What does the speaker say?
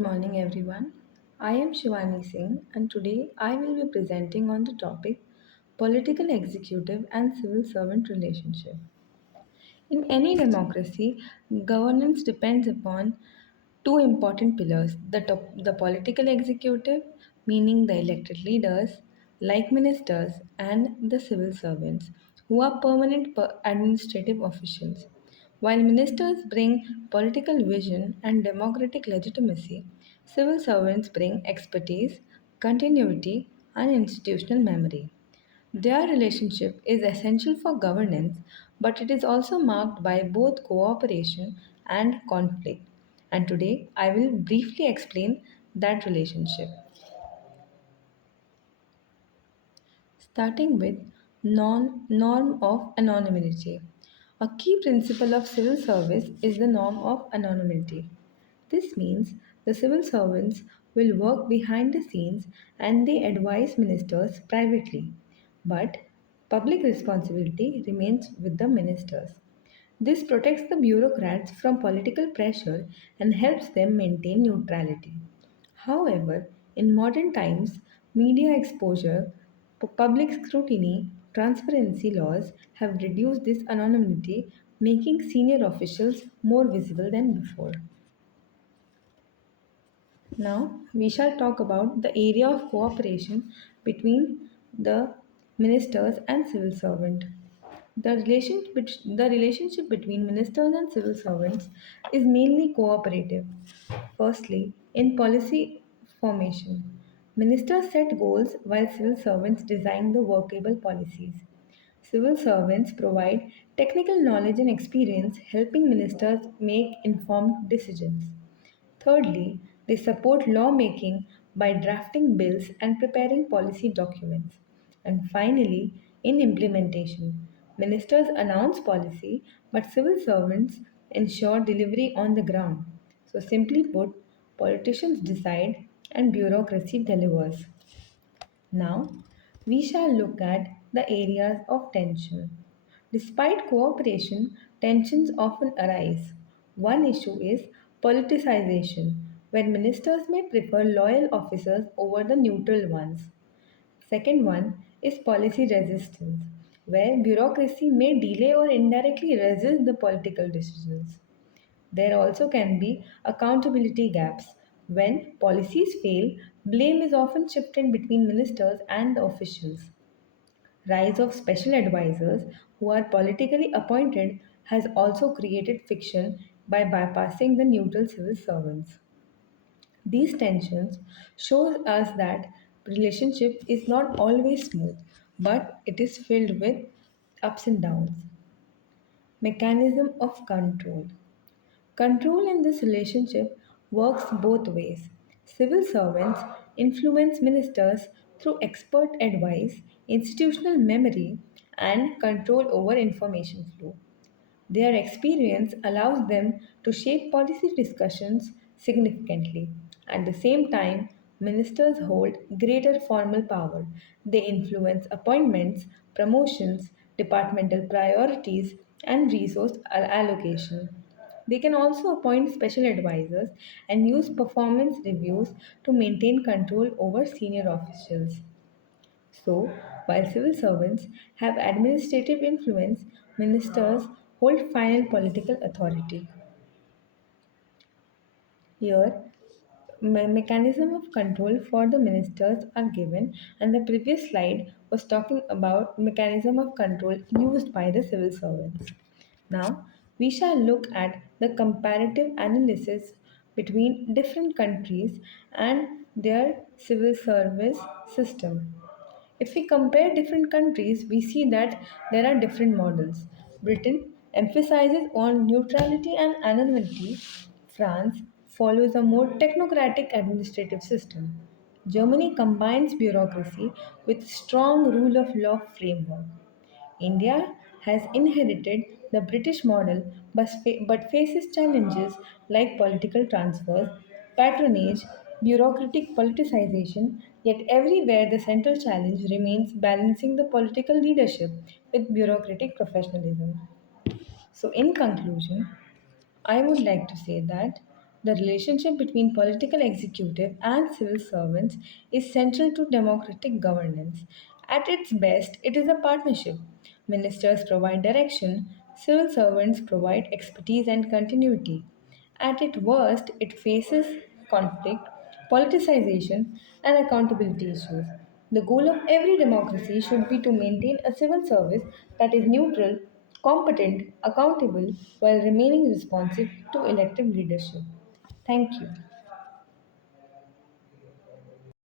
morning, everyone. I am Shivani Singh, and today I will be presenting on the topic political executive and civil servant relationship. In any democracy, governance depends upon two important pillars the political executive, meaning the elected leaders, like ministers, and the civil servants, who are permanent administrative officials. While ministers bring political vision and democratic legitimacy, civil servants bring expertise, continuity, and institutional memory. Their relationship is essential for governance, but it is also marked by both cooperation and conflict. And today I will briefly explain that relationship. Starting with norm of anonymity. A key principle of civil service is the norm of anonymity. This means the civil servants will work behind the scenes and they advise ministers privately. But public responsibility remains with the ministers. This protects the bureaucrats from political pressure and helps them maintain neutrality. However, in modern times, media exposure, public scrutiny, transparency laws have reduced this anonymity, making senior officials more visible than before. Now, we shall talk about the area of cooperation between the ministers and civil servant. The relationship between ministers and civil servants is mainly cooperative. Firstly, in policy formation, ministers set goals while civil servants design the workable policies. Civil servants provide technical knowledge and experience, helping ministers make informed decisions. Thirdly, they support lawmaking by drafting bills and preparing policy documents. And finally, in implementation, ministers announce policy, but civil servants ensure delivery on the ground. So, simply put, politicians decide and bureaucracy delivers. Now, we shall look at the areas of tension. Despite cooperation, tensions often arise. One issue is politicization, when ministers may prefer loyal officers over the neutral ones. Second one is policy resistance, where bureaucracy may delay or indirectly resist the political decisions. There also can be accountability gaps. When policies fail, blame is often shifted between ministers and the officials. Rise of special advisors who are politically appointed has also created friction by bypassing the neutral civil servants. These tensions show us that relationship is not always smooth, but it is filled with ups and downs. Mechanism of control. Control in this relationship works both ways. Civil servants influence ministers through expert advice, institutional memory, and control over information flow. Their experience allows them to shape policy discussions significantly. At the same time, ministers hold greater formal power. They influence appointments, promotions, departmental priorities, and resource allocation. They can also appoint special advisors and use performance reviews to maintain control over senior officials. So, while civil servants have administrative influence, ministers hold final political authority. Here, mechanism of control for the ministers are given, and the previous slide was talking about mechanism of control used by the civil servants. Now, we shall look at the comparative analysis between different countries and their civil service system. If we compare different countries, we see that there are different models. Britain emphasizes on neutrality and anonymity. France follows a more technocratic administrative system. Germany combines bureaucracy with strong rule of law framework. India has inherited the British model but faces challenges like political transfers, patronage, bureaucratic politicization, yet everywhere the central challenge remains balancing the political leadership with bureaucratic professionalism. So, in conclusion, I would like to say that The relationship between political executive and civil servants is central to democratic governance. At its best, it is a partnership. Ministers provide direction, civil servants provide expertise and continuity. At its worst, it faces conflict, politicization, and accountability issues. The goal of every democracy should be to maintain a civil service that is neutral, competent, accountable, while remaining responsive to elected leadership. Thank you.